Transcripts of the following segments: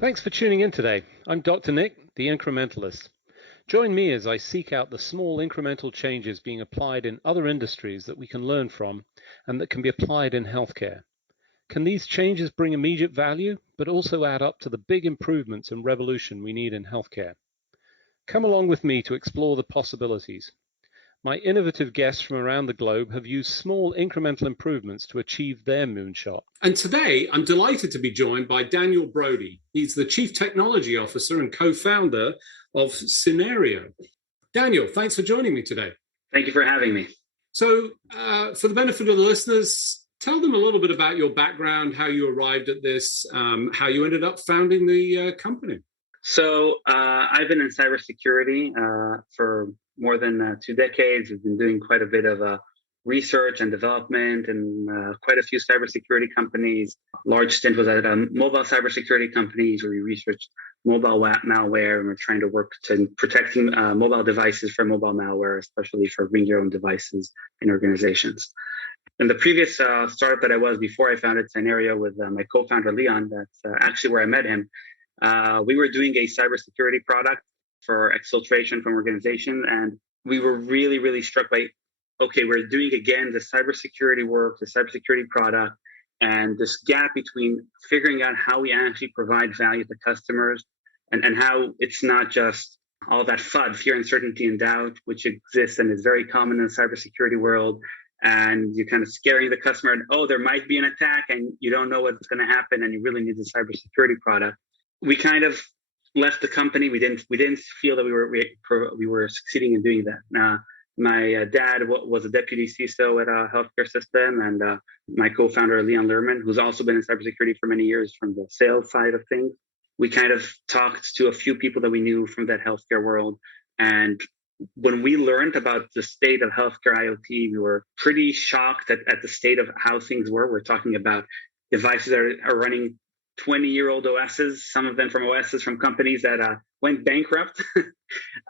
Thanks for tuning in today. I'm Dr. Nick, the Incrementalist. Join me as I seek out the small incremental changes being applied in other industries that we can learn from and that can be applied in healthcare. Can these changes bring immediate value, but also add up to the big improvements and revolution we need in healthcare? Come along with me to explore the possibilities. My innovative guests from around the globe have used small incremental improvements to achieve their moonshot. And today, I'm delighted to be joined by Daniel Brodie. He's the Chief Technology Officer and co-founder of Cynerio. Daniel, thanks for joining me today. Thank you for having me. So, for the benefit of the listeners, tell them a little bit about your background, how you arrived at this, how you ended up founding the company. So, I've been in cybersecurity for more than 2 decades. We've been doing quite a bit of research and development and quite a few cybersecurity companies. Large stint was at mobile cybersecurity companies where we researched mobile malware, and we're trying to work to protecting mobile devices from mobile malware, especially for bring your own devices in organizations. In the previous startup that I was before I founded Cynerio with my co-founder Leon, that's actually where I met him. We were doing a cybersecurity product for exfiltration from organizations, and we were really, really struck by, okay, we're doing again the cybersecurity work, the cybersecurity product, and this gap between figuring out how we actually provide value to customers and how it's not just all that FUD, fear, uncertainty, and doubt, which exists and is very common in the cybersecurity world. And you're kind of scaring the customer, and, oh, there might be an attack, and you don't know what's going to happen, and you really need the cybersecurity product. We kind of left the company. We didn't feel that we were succeeding in doing that. My dad was a deputy CISO at a healthcare system, and my co-founder Leon Lerman, who's also been in cybersecurity for many years from the sales side of things. We kind of talked to a few people that we knew from that healthcare world, and when we learned about the state of healthcare IoT, we were pretty shocked at the state of how things were. We're talking about devices that are running 20-year-old OSs, some of them from OSs from companies that went bankrupt.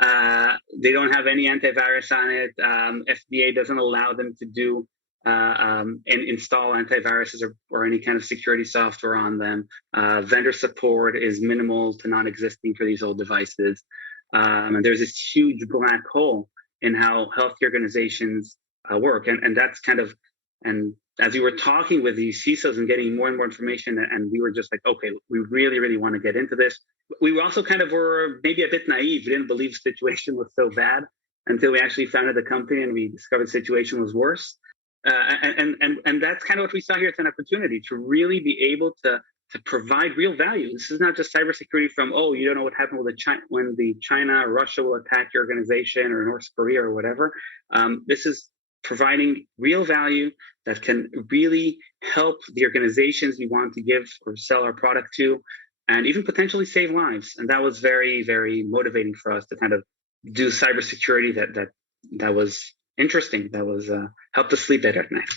They don't have any antivirus on it. FDA doesn't allow them to do and install antiviruses or any kind of security software on them. Vendor support is minimal to non-existing for these old devices. And there's this huge black hole in how healthcare organizations work. And that's kind of, and as we were talking with these CISOs and getting more and more information, and we were just like, okay, we really, really want to get into this. We also kind of were maybe a bit naive. We didn't believe the situation was so bad until we actually founded the company and we discovered the situation was worse. And that's kind of what we saw here. It's an opportunity to really be able to provide real value. This is not just cybersecurity from, oh, you don't know what happened with when the China or Russia will attack your organization or North Korea or whatever. This is providing real value that can really help the organizations we want to give or sell our product to, and even potentially save lives. And that was very, very motivating for us to kind of do cybersecurity that was interesting, that was helped us sleep better at night.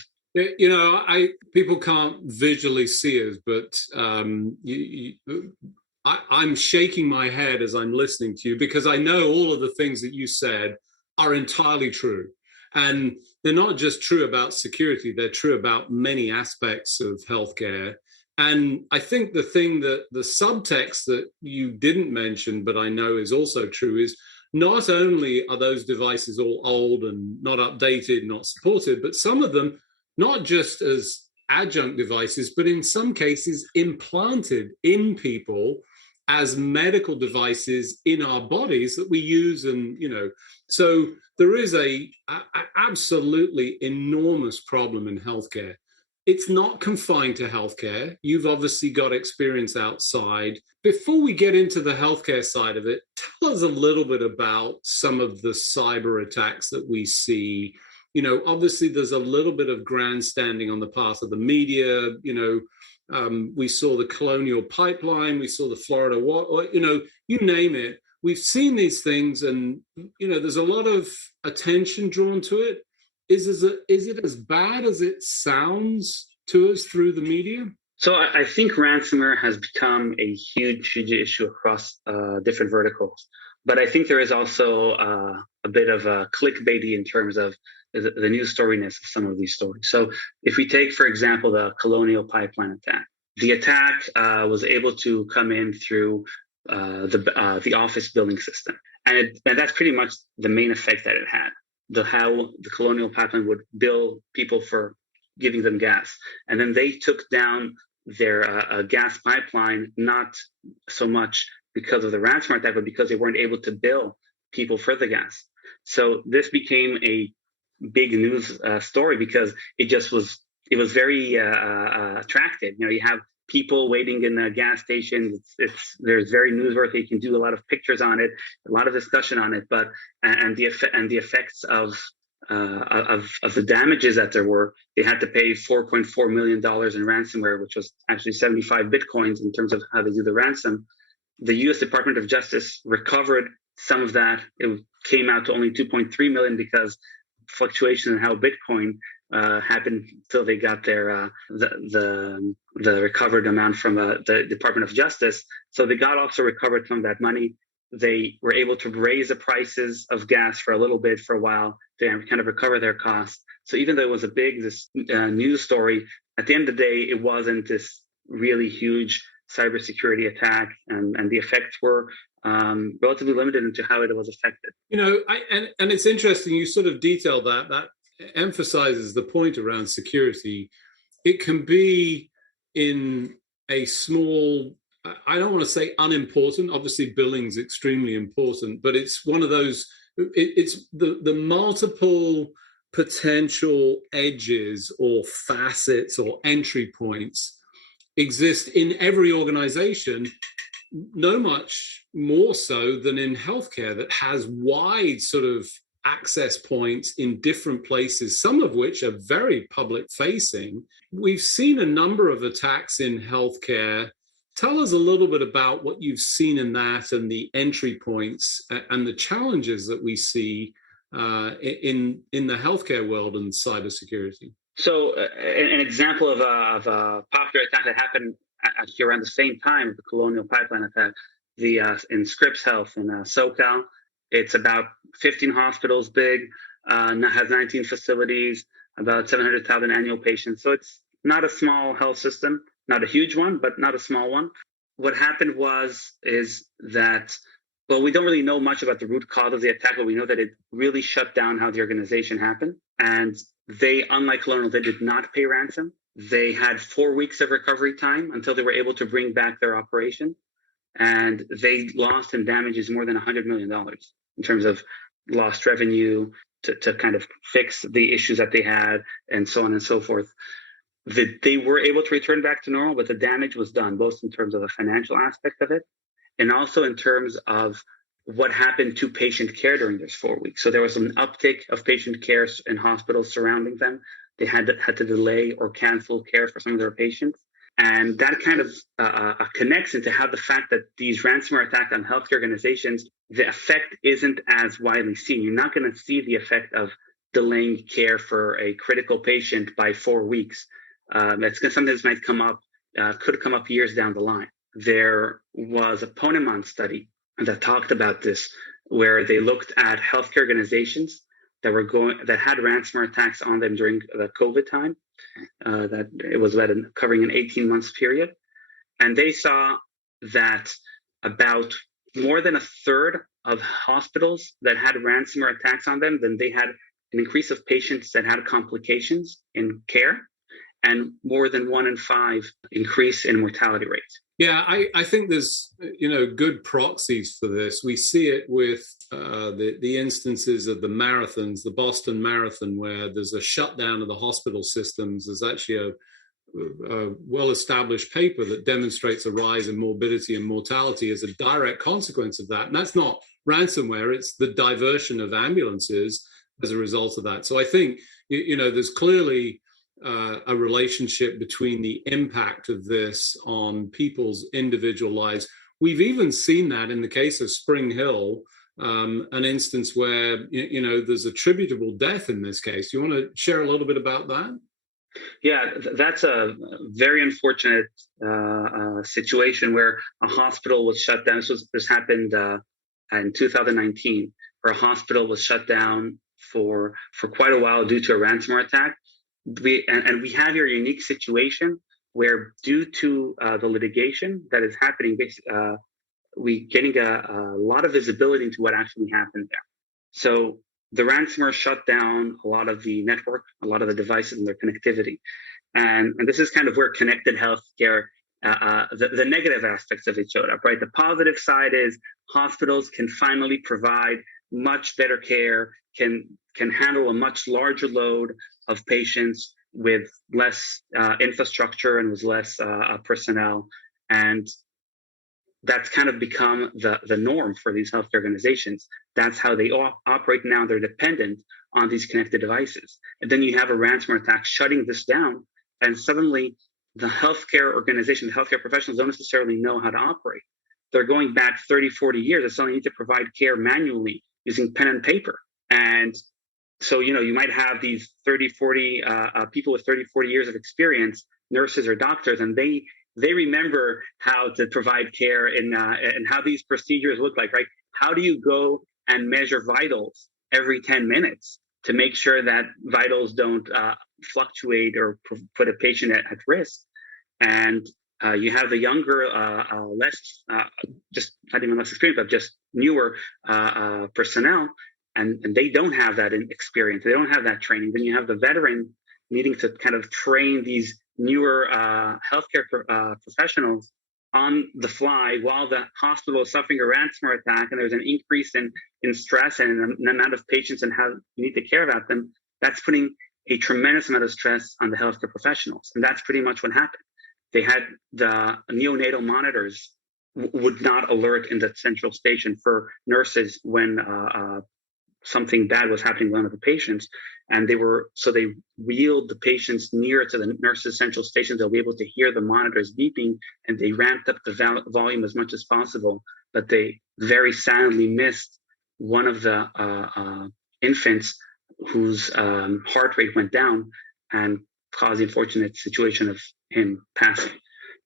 You know, people can't visually see us, but I'm shaking my head as I'm listening to you because I know all of the things that you said are entirely true. And they're not just true about security, they're true about many aspects of healthcare. And I think the thing that the subtext that you didn't mention, but I know is also true, is not only are those devices all old and not updated, not supported, but some of them not just as adjunct devices, but in some cases implanted in people as medical devices in our bodies that we use. And, you know, so there is a absolutely enormous problem in healthcare. It's not confined to healthcare. You've obviously got experience outside. Before we get into the healthcare side of it, tell us a little bit about some of the cyber attacks that we see. You know, obviously there's a little bit of grandstanding on the part of the media. You know, we saw the Colonial Pipeline, we saw the Florida water, you know, you name it. We've seen these things, and, you know, there's a lot of attention drawn to it. Is it as bad as it sounds to us through the media? So I think ransomware has become a huge issue across different verticals. But I think there is also a bit of a clickbaity in terms of the news storyness of some of these stories. So if we take, for example, the Colonial Pipeline attack, The attack was able to come in through the office billing system, and that's pretty much the main effect that it had. How the Colonial Pipeline would bill people for giving them gas, and then they took down their gas pipeline, not so much because of the ransomware attack, but because they weren't able to bill people for the gas. So this became a big news story because it was very attractive. You have people waiting in the gas stations. There's very newsworthy. You can do a lot of pictures on it, a lot of discussion on it. But the effects of the damages that there were, they had to pay $4.4 million in ransomware, which was actually 75 bitcoins in terms of how to do the ransom. The U.S. Department of Justice recovered some of that. It came out to only 2.3 million because fluctuation in how Bitcoin happened till they got their the recovered amount from the Department of Justice. So they also recovered some of that money. They were able to raise the prices of gas for a little bit for a while to kind of recover their costs. So even though it was a big news story, at the end of the day, it wasn't this really huge cybersecurity attack, and the effects were relatively limited into how it was affected. And it's interesting you sort of detail that emphasizes the point around security. It can be in a small, I don't want to say unimportant, obviously billing's extremely important, but it's one of those, it's the multiple potential edges or facets or entry points exist in every organization, no much more so than in healthcare, that has wide sort of access points in different places, some of which are very public facing. We've seen a number of attacks in healthcare. Tell us a little bit about what you've seen in that and the entry points and the challenges that we see in the healthcare world and cybersecurity. So an example of a popular attack that happened actually around the same time as the Colonial Pipeline attack, in Scripps Health in SoCal. It's about 15 hospitals big, has 19 facilities, about 700,000 annual patients. So it's not a small health system, not a huge one, but not a small one. What happened is that, well, we don't really know much about the root cause of the attack, but we know that it really shut down how the organization happened. And they, unlike Colonial, they did not pay ransom. They had 4 weeks of recovery time until they were able to bring back their operation. And they lost in damages more than $100 million in terms of lost revenue to kind of fix the issues that they had and so on and so forth. They were able to return back to normal, but the damage was done, both in terms of the financial aspect of it and also in terms of what happened to patient care during those 4 weeks. So there was an uptick of patient care in hospitals surrounding them. They had to delay or cancel care for some of their patients. And that kind of connects into how the fact that these ransomware attacks on healthcare organizations, the effect isn't as widely seen. You're not going to see the effect of delaying care for a critical patient by 4 weeks. That's something that might come up, could come up years down the line. There was a Ponemon study that talked about this, where they looked at healthcare organizations that had ransomware attacks on them during the COVID time. That it was covering an 18 months period, and they saw that about more than a third of hospitals that had ransomware attacks on them, then they had an increase of patients that had complications in care, and more than 1 in 5 increase in mortality rates. Yeah, I think there's good proxies for this. We see it with the instances of the marathons, the Boston Marathon, where there's a shutdown of the hospital systems. There's actually a well-established paper that demonstrates a rise in morbidity and mortality as a direct consequence of that. And that's not ransomware, it's the diversion of ambulances as a result of that. So I think, there's clearly a relationship between the impact of this on people's individual lives. We've even seen that in the case of Spring Hill, an instance where there's attributable death in this case. Do you want to share a little bit about that? Yeah, that's a very unfortunate situation where a hospital was shut down. This happened in 2019, where a hospital was shut down for quite a while due to a ransomware attack. We have your unique situation where due to the litigation that is happening, we getting a lot of visibility into what actually happened there. So the ransomware shut down a lot of the network, a lot of the devices and their connectivity. And this is kind of where connected healthcare, the negative aspects of it showed up, right? The positive side is hospitals can finally provide much better care, can handle a much larger load of patients with less infrastructure and with less personnel. And that's kind of become the norm for these healthcare organizations. That's how they operate now. They're dependent on these connected devices. And then you have a ransomware attack shutting this down, and suddenly the healthcare organization, the healthcare professionals don't necessarily know how to operate. They're going back 30, 40 years. They suddenly need to provide care manually using pen and paper. And so, you might have these 30, 40 people with 30, 40 years of experience, nurses or doctors, and they remember how to provide care and how these procedures look like, right? How do you go and measure vitals every 10 minutes to make sure that vitals don't fluctuate or put a patient at risk? And you have the younger, less, just not even less experienced, but just newer personnel, and they don't have that experience. They don't have that training. Then you have the veteran needing to kind of train these newer healthcare professionals on the fly while the hospital is suffering a ransomware attack, and there's an increase in stress and an amount of patients and how you need to care about them. That's putting a tremendous amount of stress on the healthcare professionals. And that's pretty much what happened. They had the neonatal monitors would not alert in the central station for nurses when something bad was happening with one of the patients. And they wheeled the patients nearer to the nurses' central stations. They'll be able to hear the monitors beeping, and they ramped up the volume as much as possible. But they very sadly missed one of the infants whose heart rate went down and caused the unfortunate situation of him passing.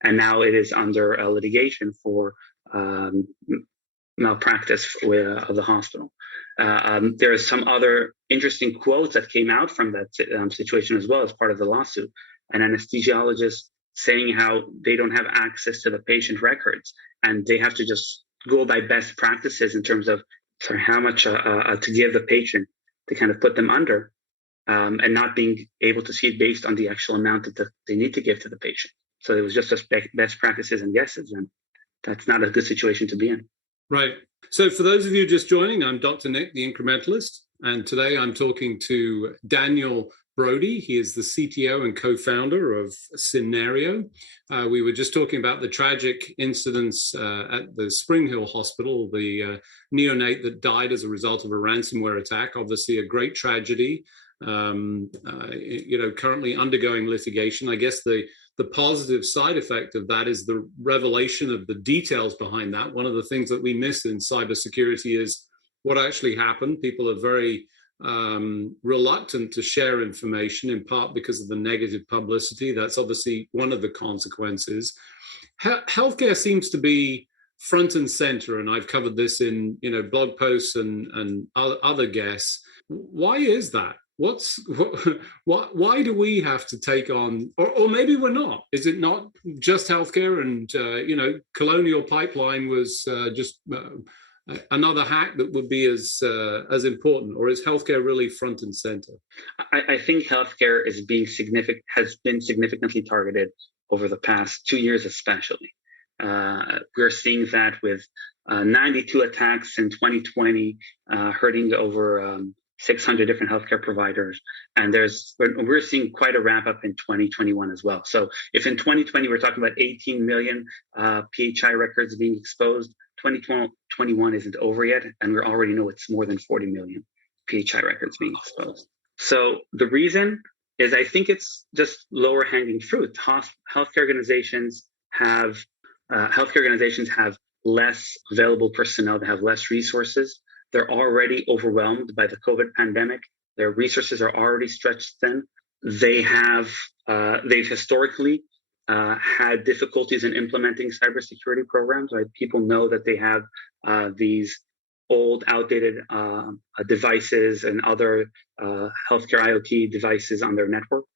And now it is under a litigation for malpractice of the hospital. There are some other interesting quotes that came out from that situation as well as part of the lawsuit. An anesthesiologist saying how they don't have access to the patient records and they have to just go by best practices in terms of how much to give the patient to kind of put them under, and not being able to see it based on the actual amount that they need to give to the patient. So it was just best practices and guesses, and that's not a good situation to be in. Right. So for those of you just joining, I'm Dr. Nick, the Incrementalist, and today I'm talking to Daniel Brodie. He is the CTO and co-founder of Cynerio. We were just talking about the tragic incidents at the Spring Hill Hospital, the neonate that died as a result of a ransomware attack. Obviously a great tragedy, currently undergoing litigation. I guess the positive side effect of that is the revelation of the details behind that. One of the things that we miss in cybersecurity is what actually happened. People are very reluctant to share information, in part because of the negative publicity. That's obviously one of the consequences. Healthcare seems to be front and center, and I've covered this in blog posts and other guests. Why is that? Why do we have to take on, or maybe we're not? Is it not just healthcare? And Colonial Pipeline was just another hack that would be as important, or is healthcare really front and center? I think healthcare has been significantly targeted over the past 2 years, especially. We're seeing that with 92 attacks in 2020, hurting over 600 different healthcare providers. And we're seeing quite a ramp up in 2021 as well. So if in 2020, we're talking about 18 million PHI records being exposed, 2021 isn't over yet. And we already know it's more than 40 million PHI records being exposed. So the reason is, I think it's just lower hanging fruit. Healthcare organizations have less available personnel. They have less resources. They're already overwhelmed by the COVID pandemic. Their resources are already stretched thin. They've historically had difficulties in implementing cybersecurity programs. Right? People know that they have these old, outdated devices and other healthcare IoT devices on their network.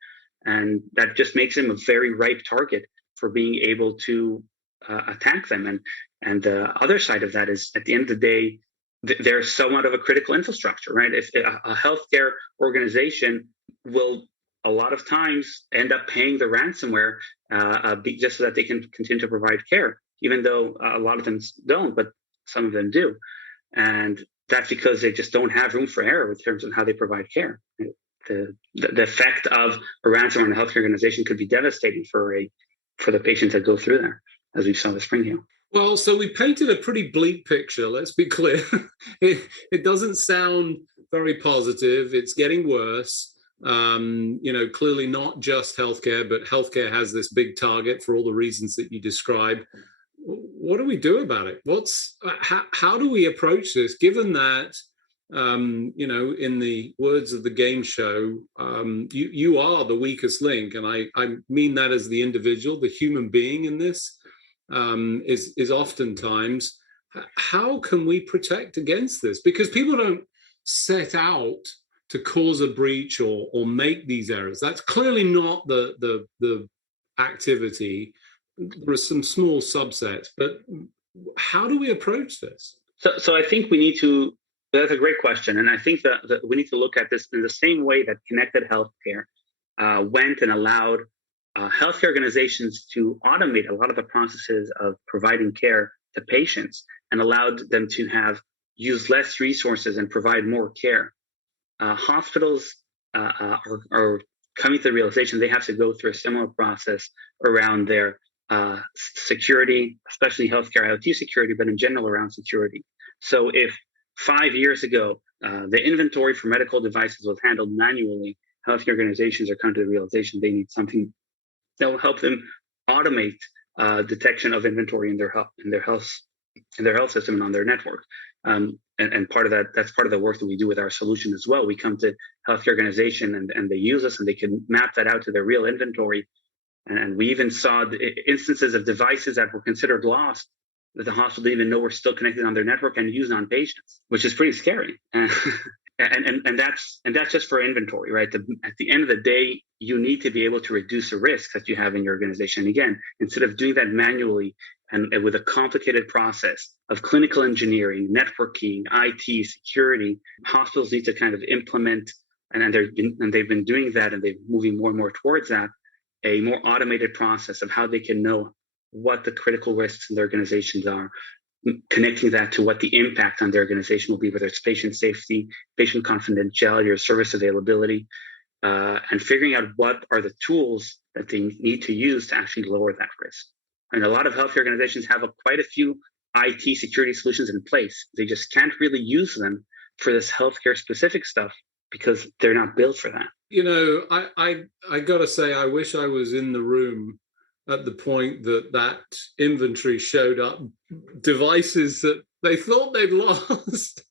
and that just makes him a very ripe target for being able to attack them. And the other side of that is, at the end of the day, they're somewhat of a critical infrastructure, right? If a healthcare organization will a lot of times end up paying the ransomware just so that they can continue to provide care, even though a lot of them don't, but some of them do. And that's because they just don't have room for error in terms of how they provide care. The effect of a ransomware in a healthcare organization could be devastating for the patients that go through there, as we saw with Spring Well, so we painted a pretty bleak picture, let's be clear. It doesn't sound very positive. It's getting worse. Clearly not just healthcare, but healthcare has this big target for all the reasons that you described. What do we do about it? How do we approach this, given that, in the words of the game show, you are the weakest link, and I mean that as the individual, the human being in this. Is oftentimes, how can we protect against this? Because people don't set out to cause a breach or make these errors. That's clearly not the activity. There are some small subsets, but how do we approach this? So I think we need to. That's a great question, and I think that we need to look at this in the same way that connected healthcare went and allowed healthcare organizations to automate a lot of the processes of providing care to patients and allowed them to use less resources and provide more care. Hospitals are coming to the realization they have to go through a similar process around their security, especially healthcare IoT security, but in general around security. So if 5 years ago, the inventory for medical devices was handled manually, healthcare organizations are coming to the realization they need something that will help them automate detection of inventory in their health system and on their network. And part of that's part of the work that we do with our solution as well. We come to healthcare organization and they use us and they can map that out to their real inventory. And we even saw instances of devices that were considered lost that the hospital didn't even know were still connected on their network and used on patients, which is pretty scary. And that's just for inventory, right? At the end of the day, you need to be able to reduce the risk that you have in your organization. Again, instead of doing that manually and with a complicated process of clinical engineering, networking, IT, security, hospitals need to kind of implement, and they've been doing that, and they're moving more and more towards that, a more automated process of how they can know what the critical risks in their organizations are, connecting that to what the impact on their organization will be, whether it's patient safety, patient confidentiality, or service availability, and figuring out what are the tools that they need to use to actually lower that risk. And a lot of healthcare organizations have quite a few IT security solutions in place. They just can't really use them for this healthcare specific stuff because they're not built for that. I gotta say, I wish I was in the room at the point that inventory showed up, devices that they thought they'd lost,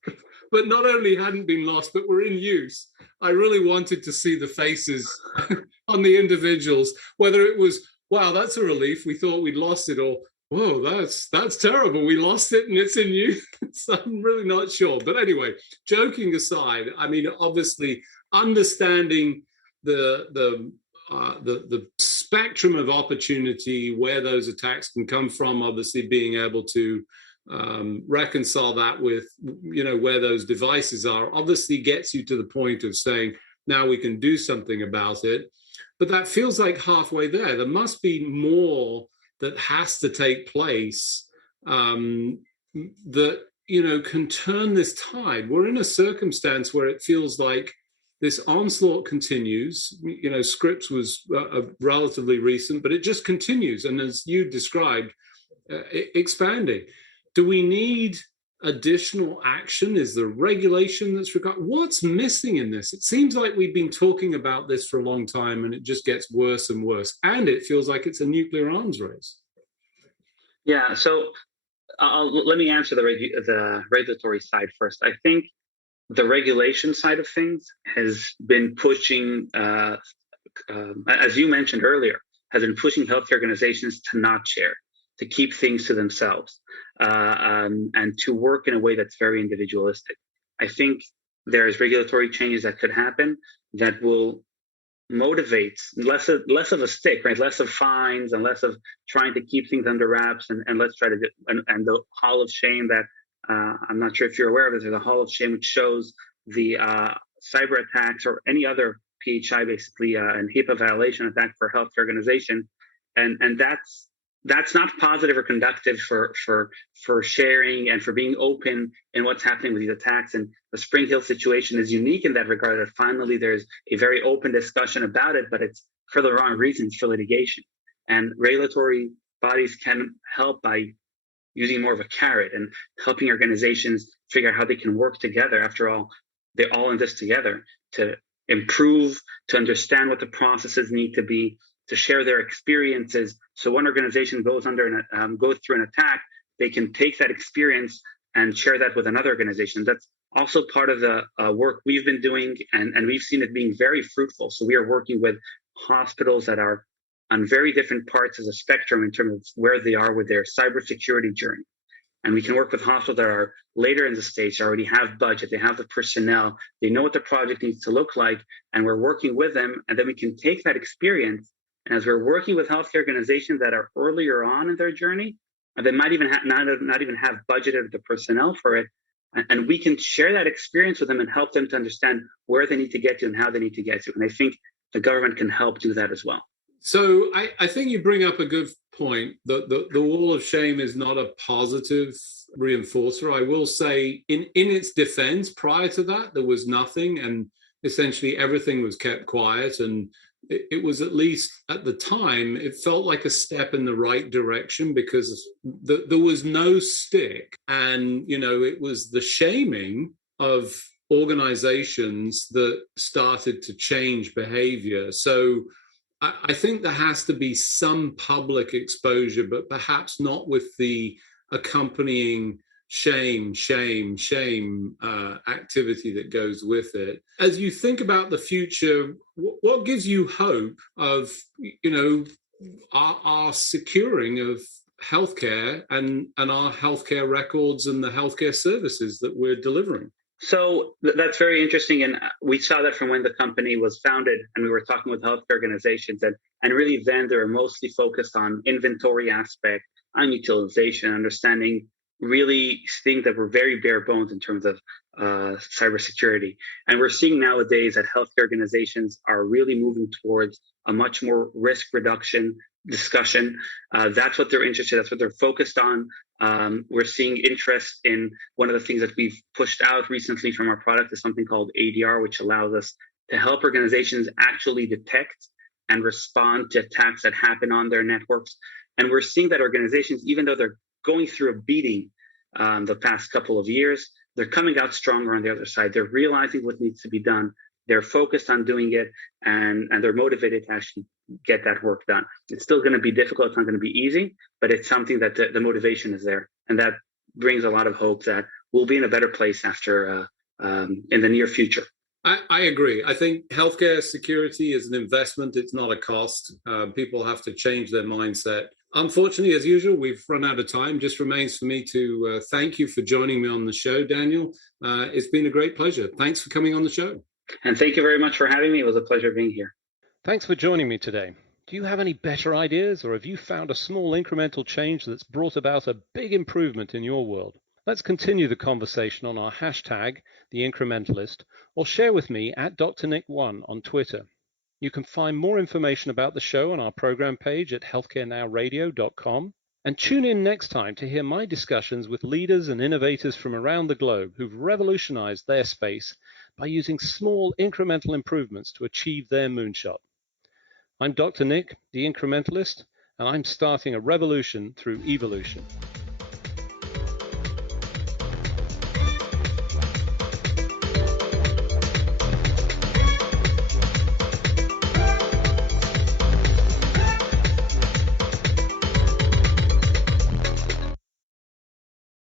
but not only hadn't been lost, but were in use. I really wanted to see the faces on the individuals, whether it was, wow, that's a relief, we thought we'd lost it, or, whoa, that's terrible, we lost it and it's in use. I'm really not sure. But anyway, joking aside, I mean, obviously understanding the spectrum of opportunity where those attacks can come from, obviously being able to reconcile that with, where those devices are, obviously gets you to the point of saying, now we can do something about it. But that feels like halfway there. There must be more that has to take place that, can turn this tide. We're in a circumstance where it feels like this onslaught continues. Scripps was relatively recent, but it just continues. And as you described, expanding. Do we need additional action? Is there regulation that's required? What's missing in this? It seems like we've been talking about this for a long time and it just gets worse and worse. And it feels like it's a nuclear arms race. Yeah, so let me answer the regulatory side first. I think the regulation side of things has been pushing, as you mentioned earlier, has been pushing healthcare organizations to not share, to keep things to themselves, and to work in a way that's very individualistic. I think there's regulatory changes that could happen that will motivates, less of a stick, right? Less of fines and less of trying to keep things under wraps, and let's try to get, and the Hall of Shame that I'm not sure if you're aware of this. There's a Hall of Shame which shows the cyber attacks or any other PHI basically and HIPAA violation attack for a healthcare organization, and that's not positive or conductive for sharing and for being open in what's happening with these attacks. And the Spring Hill situation is unique in that regard, that finally there's a very open discussion about it, but it's for the wrong reasons, for litigation. And regulatory bodies can help by using more of a carrot and helping organizations figure out how they can work together. After all, they're all in this together to improve, to understand what the processes need to be, to share their experiences. So one organization goes through an attack, they can take that experience and share that with another organization. That's also part of the work we've been doing, and we've seen it being very fruitful. So we are working with hospitals that are on very different parts of the spectrum in terms of where they are with their cybersecurity journey. And we can work with hospitals that are later in the stage, they already have budget, they have the personnel, they know what the project needs to look like, and we're working with them. And then we can take that experience, and as we're working with healthcare organizations that are earlier on in their journey, and they might even not even have budgeted the personnel for it, and we can share that experience with them and help them to understand where they need to get to and how they need to get to. And I think the government can help do that as well. So I think you bring up a good point. The wall of shame is not a positive reinforcer. I will say in its defense, prior to that, there was nothing, and essentially everything was kept quiet. And it was, at least at the time, it felt like a step in the right direction because there was no stick. And, it was the shaming of organizations that started to change behavior. So I think there has to be some public exposure, but perhaps not with the accompanying shame activity that goes with it. As you think about the future, what gives you hope of, our securing of healthcare and our healthcare records and the healthcare services that we're delivering? So that's very interesting. And we saw that from when the company was founded, and we were talking with healthcare organizations, and really then they were mostly focused on inventory aspect, on utilization, understanding really things that were very bare bones in terms of cybersecurity. And we're seeing nowadays that healthcare organizations are really moving towards a much more risk reduction discussion. That's what they're interested in. That's what they're focused on. We're seeing interest in one of the things that we've pushed out recently from our product is something called ADR, which allows us to help organizations actually detect and respond to attacks that happen on their networks. And we're seeing that organizations, even though they're going through a beating the past couple of years, they're coming out stronger on the other side. They're realizing what needs to be done. They're focused on doing it, and they're motivated to actually get that work done. It's still going to be difficult. It's not going to be easy, but it's something that the motivation is there. And that brings a lot of hope that we'll be in a better place after in the near future. I agree. I think healthcare security is an investment. It's not a cost. People have to change their mindset. Unfortunately, as usual, we've run out of time. Just remains for me to thank you for joining me on the show, Daniel. It's been a great pleasure. Thanks for coming on the show. And thank you very much for having me. It was a pleasure being here. Thanks for joining me today. Do you have any better ideas, or have you found a small incremental change that's brought about a big improvement in your world? Let's continue the conversation on our hashtag, The Incrementalist, or share with me at DrNick1 on Twitter. You can find more information about the show on our program page at healthcarenowradio.com. And tune in next time to hear my discussions with leaders and innovators from around the globe who've revolutionized their space by using small incremental improvements to achieve their moonshot. I'm Dr. Nick, the Incrementalist, and I'm starting a revolution through evolution.